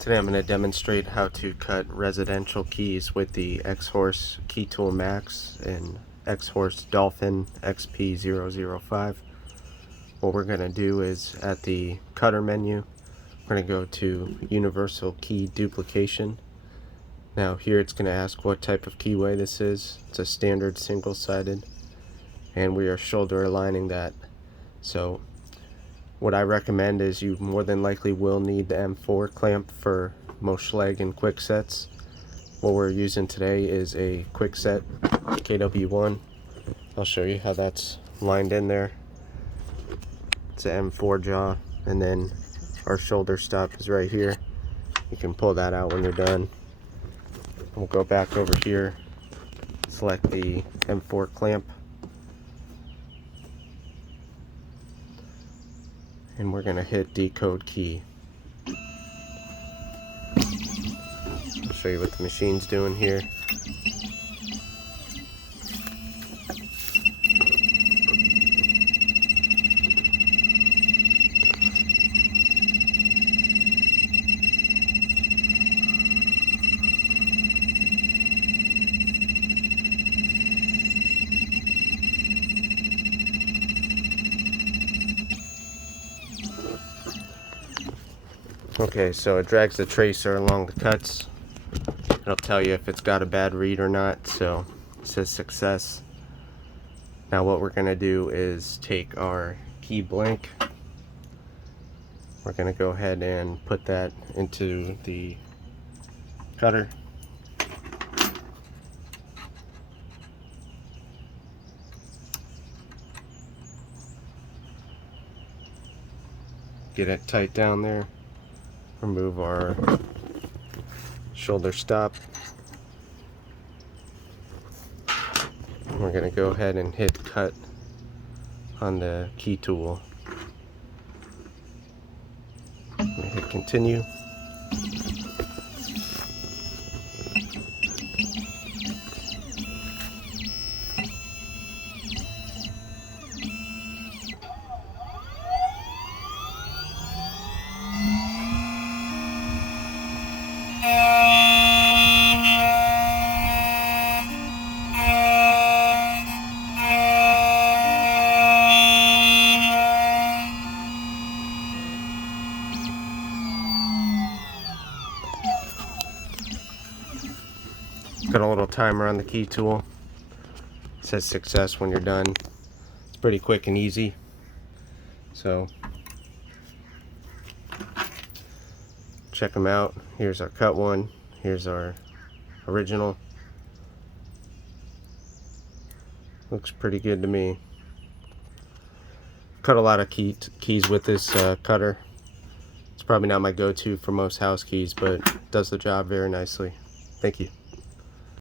Today I'm going to demonstrate how to cut residential keys with the Xhorse Key Tool Max and Xhorse Dolphin XP005. What we're going to do is at the cutter menu, we're going to go to Universal Key Duplication. Now here it's going to ask what type of keyway this is. It's a standard single-sided, and we are shoulder aligning that. So what I recommend is you more than likely will need the M4 clamp for most leg and quick sets. What we're using today is a quick set KW1. I'll show you how that's lined in there. It's an M4 jaw, and then our shoulder stop is right here. You can pull that out when you're done. We'll go back over here, select the M4 clamp, and we're going to hit decode key. I'll show you what the machine's doing here. Okay, so it drags the tracer along the cuts. It'll tell you if it's got a bad read or not, so it says success. Now what we're going to do is take our key blank. We're going to go ahead and put that into the cutter. Get it tight down there. Remove our shoulder stop. We're going to go ahead and hit cut on the key tool. Hit continue. Got a little timer on the key tool. It says success when you're done. It's pretty quick and easy. So check them out. Here's our cut one. Here's our original. Looks pretty good to me. Cut a lot of keys with this cutter. It's probably not my go-to for most house keys, but it does the job very nicely. Thank you.